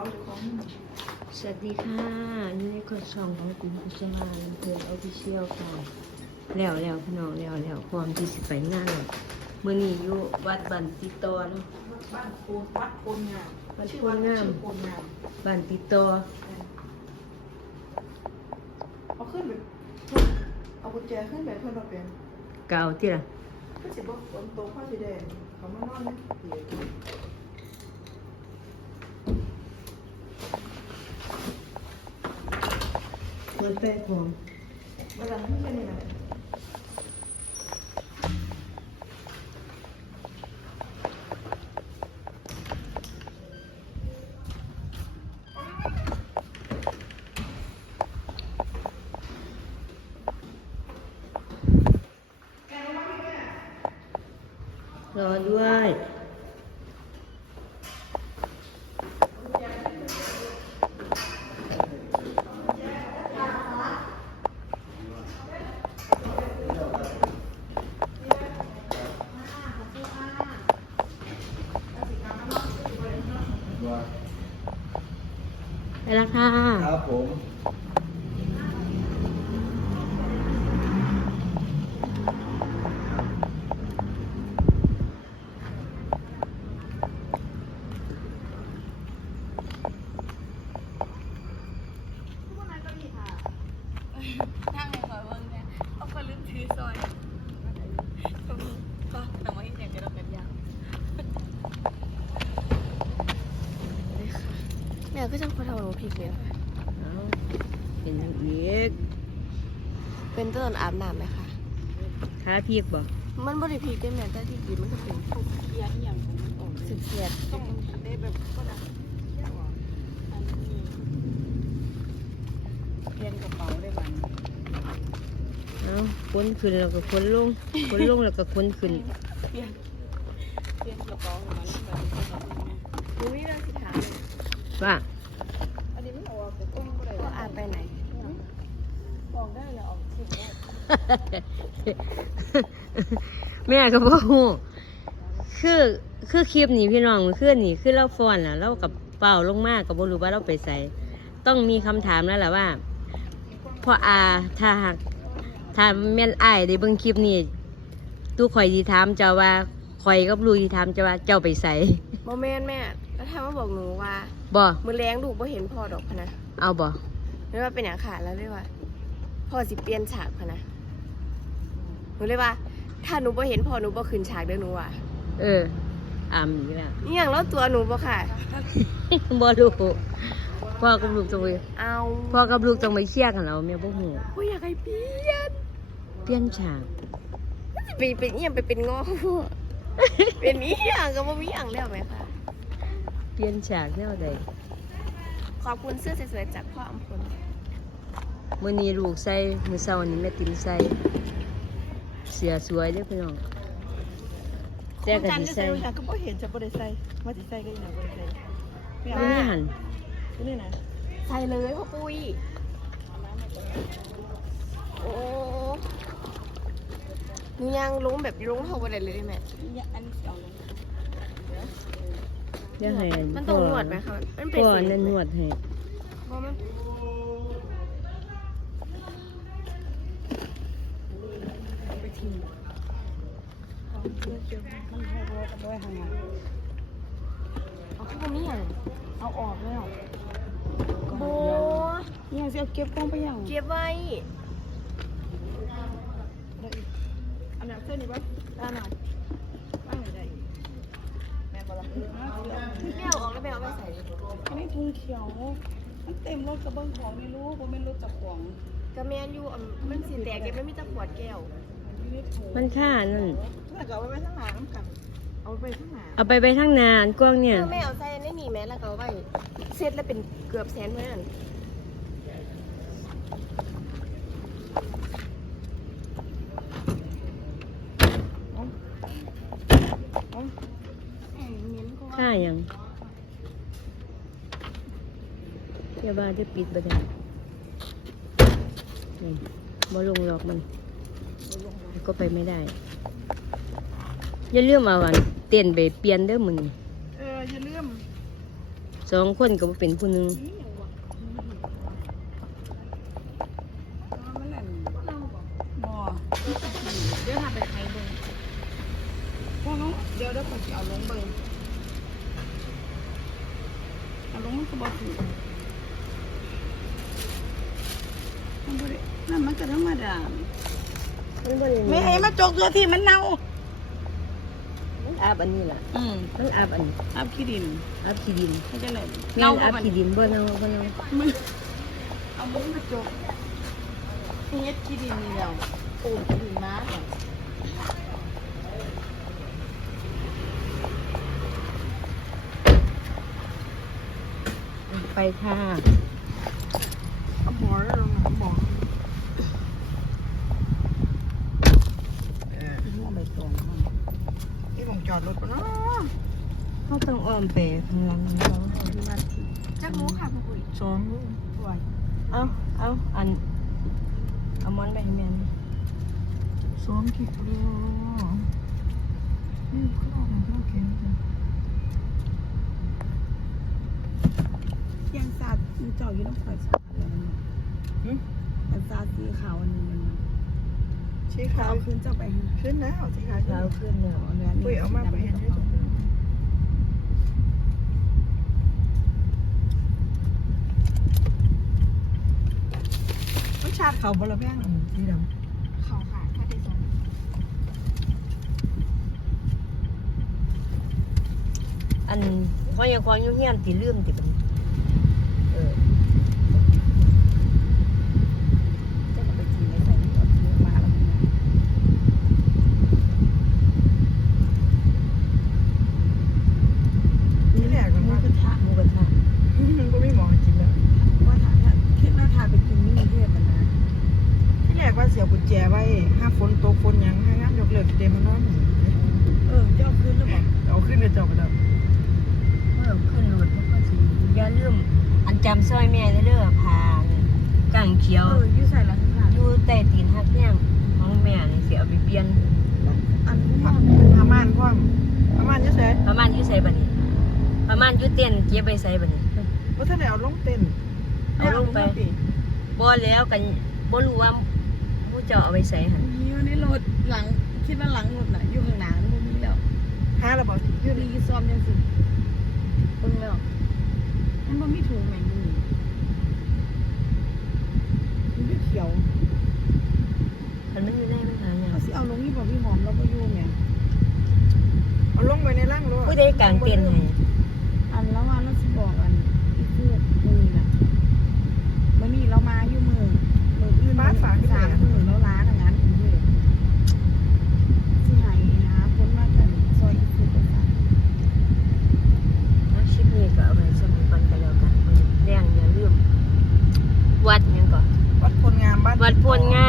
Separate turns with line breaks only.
สวัสดีค่ะนี่ในคนช่องของคุณกุศลาเพื่อนออฟฟิเชียลค่ะแล้วพี่น้องแล้วความที่สิไปงานเมื่อนี้อยู่วัดบันติโตเนาะ
บ้านโพนวัดโพนงาม
วัด
ชื่อ
โพ
วัด
นงาม
ชื่อโพนงาม
บันติโต
เอาขึ้นแบบเอากุญแจขึ้นแบบเพื่อนเราเป็น
เก่าที่ล่ะ
ก็สิบอกฝนตกข้าวสีแดงเขามานอนนะเดี๋ยว
มันแป้งหอม
มาดังที่นี่นะ
รอด้วยไปแล้วค่ะ
ครับผม
นั่งในซอยเบิ้งเนี่ยเอาคนลืมถือซอยก็แต่ว่าอีกอย่างจะต้องกันยาวแม่ก็จะพอทำหนูผิดเลย
เอาเป็นอย่างอีก
เป็นต้นอาบน้ำไหมคะ
ท้าพีกบ่
มันบริพีได้แม่แต่ที่ดีมันก็เป็นเสียอย่างของมันออกเสียดต้องได้แบบก็ได้อันนี้เรียนกระเป๋าได้บ้าง
เอาค้นขึ้นแล้วก็ค้นลงค้นลงแล้วก็ค้นขึ้น
เปลี่ยนกระเป๋าของมันแบบหนูมีเรื่องสิถามเลย
ว่า
อันนี้มันออกแต่ต้นก็เลยว่าอาไปไหนออกได้เลยออกสิบได้
แม่ก็บอกคือคลิปนี้พี่น้องคือนี่คือเราฟ้อนล่ะเรากับเป่าลงมากกับบ่รู้ว่าเราไปใส่ต้องมีคำถามแล้วล่ะว่าพอถ้าแม่นอ้ายได้เบิ่งคลิปนี้ตู้ข่อยสิถามเจ้าว่าข่อยกับลูกสิถามเจ้าว่าเจ้าไปใส่
โมเมนต์แม่แล้วทำมาบอกหนูว่า
บ่
มือแรงดูบ่เห็นพ่อดอกพะนะ
เอาบ่
ไม่ว่าเป็นอย่างขาดแล้วเลยว่าพ่อสิเปลี่ยนฉากพะนะหนูเลยว่า ถ้าหนูบ่เห็นพ่อหนูบ่ขึ้นฉากเด้อหนูว่ะ
เอออามอีกแล้ว
นี่อย่างแล้วตัวหนูบ่ค่ะ
บ่รู้พ่อกับลูกต้องไป
เอา
พ่อกับลูกต้องไปเคลียร์กันแล้วแม่บ่ฮู้
โอ้ยอยากให้เปลี่ยน
เปลี่ยนฉาก
มันสิไปเป็นเอียงไปเป็นงอพ่อเป็นอีหยังก็บ่มีหยังแล้วไหมคะ
เปลี่ยนฉากแนวใด
ขอบคุณเสื้อสวยๆจากพ่ออำพล
มื้อนี้ลูกใส่มื้อเช้านี้แม่ติ๋มใส่เสื้อสวยเด้อพี่น้องแต่ก็
จัน
สิ
จะ
ใส่
ใส่ยังก็บ่เห็นจะบ่ได้ใส่มาสิใส่ก็ยังบ่ได้ใส่ไม่เอา
มื้อนี้หั่น
นี่นะ
ใส่เลยพ่อปุ้ยโอ้หนูยังลงแบบลงเท่าบ่ได้เลยแม่
อันนี้เอาลง
เดี๋ยวให้
มันต้องนวดไหมคะมันเป็น
พ่อ
สี
นั่นนวดให้
เพราะมัน
ไปทิ้งเอาเก็บมันให้รอกันด้วยห่าง
เอาเข้าไปนี่อย่าง
เอาออกแล้ว
โบ
เนี่ยสิเอาเก็บกล้องไปยัง
เก็บไว้
อันนั้นเส้นนี้ป่ะด้านหน่อยตั้งไหนได้แม่บอกละ
ไม่เอาออกแล้วไม่เอาไปใส่
อันนี้ถุงเขียวมันเต็มรถกระเบื้องของไม่รู้ว่าเป็นรถจับของ
กระแมนอยู่มันสีแดงเก็บไม่มีตะขวดแก้ว
มันค่านั่น
ถ้าเกิดเอาไปข้างหลังน้ำกันเอาไปข้างหลัง
เอาไปทางนานกว้างเนี่ย
เออไม่เอาใส่ในนี่แม่แล้วก็เอาไว้เซตแล้วเป็นเกือบแสนเท่านั้นเหม็นก็
ค่าหยังอย่าบ้าจะปิดบ่ได้นี่บ่ลงหรอกมันก็ไปไม่ได้ อย่าลืมเอาอันเต้นไปเปลี่ยนเด้อมื้อนี้
อย่าลืม
2 2คนก็บ่เป็นผู้หนึง
มันแหลมบ่เดี๋ยวทำไปใครเบิ่งพวกน้องเดี๋ยวขอเอาลงเบิ่งเอาลงมันก็บ่ถูกมันบ่ได้นั่นมันก็ธรรมดา
มันบ่ได้
ไม่ให้มาจกตัวที่มันเน่า
มันอาบอันนี้ล่ะ มันอาบอัน
อาบขี้ดิน
อาบขี้ดิน
ให้จังได๋
เน่าอาบขี้ดินบ่เน่าบ่เน่า
มันเอามือมาจกเฮ็ดขี้ดินนี่แล้วโอ้ขี้ดินมาเนี่ย
ไปค่ะ
เอาหมอแล้วลงหมอเอาใบตองมันนี่ผมจอดรถก่อนเนาะ
เขาต้องอ้อมไปข้างหลังเขา
จักรู้ค่ะคุณปุ๋ย2ลูกด้วย
เอาอันเอามอนไปให้แม่นี่
2กิโลนี่ข้าวของข้าวเค็มจ้ะยังซาดเจ้าอยู่ต้องคอยซาดอะไรมันอันซาดสีขาวอันนึงมันสีขาวขึ้นเจ้าไปขึ้นแล้วสีขาว
เราขึ้นแล้ว
ปุ๋ยเอามาไปให้เจ้าชาติเขาบลแพงสีดำเขาค่ะถ้าได้สอง
อันพอยังคอยอยู่เฮียนสิลืมติบัดนี้
จะไปกินในใส่ที่เอาเยอะมาแล้วนี่แหละก็ว่ากระทะ
หมูกระทะ
ก็ไม่หมอกินแล้วว่าถ้าคิดว่าถ้าไปกินนี่เทพมันนะที่แรกว่าเสียกุญแจไว้ห้าฝนตกฝนยังห้างานยกเลิกเต็มมันนอนเจ้าขึ้นหรือเปล่าเอาขึ้นกับเจ้าไปแล้ว
เมื่อขึ้นรถมันก็สิอย่าลืมอันจำซอยแม่เด้อพากังเขียว
ยืดใส่แล้วค่ะ
อยู่ใต้ตีนฮักแห้งของแม่นี่สิเอาไปเปลี่ยน
อันนี้พม่านพ่อมพม่านยืดใส่
ประมาณอยู่ไสบัดนี้ประมาณอยู่เต้นเก็บไปไสบัดนี้
ว่าถ้าได้เอาลงเต้น
บ่แล้วกันบ่รู้ว่าผู้เจ้าเอาไปไสหั่น
อยู่ในรถหลังคิดว่าหลังรถน่ะอยู่ข้างหน้ามันมีแล้วหาแล้วบอกอยู่ดีซ้อมจังสิเบิ่งแล้วมันบ่มีถุงแม่งอยู่มันเขียว
คันมันอยู่ในมันหาหยัง
เขาสิเอาลงนี่บอกพี่หอมเราก็อยู่แม่เอาลงไว้ในร่างรถ
ผู้ใดกางเต็นท์ให้
อันแล้วว่าเราสิบอกอันที่พูดมือน่ะมันนี่เรามาอยู่มืออื่นบ้านฝาก3 มื้อแล้วร้านอย่างนั้นอยู่เลยสิให้หาคนมากันซอยอีกคือไปฝาก
แล้วชิปนี้ก็เอาไปสมุนกันก็แล้วกันแรงอย่าลืมวัดหยังก่อน
วัดพลงามบ้าน
วัดพลง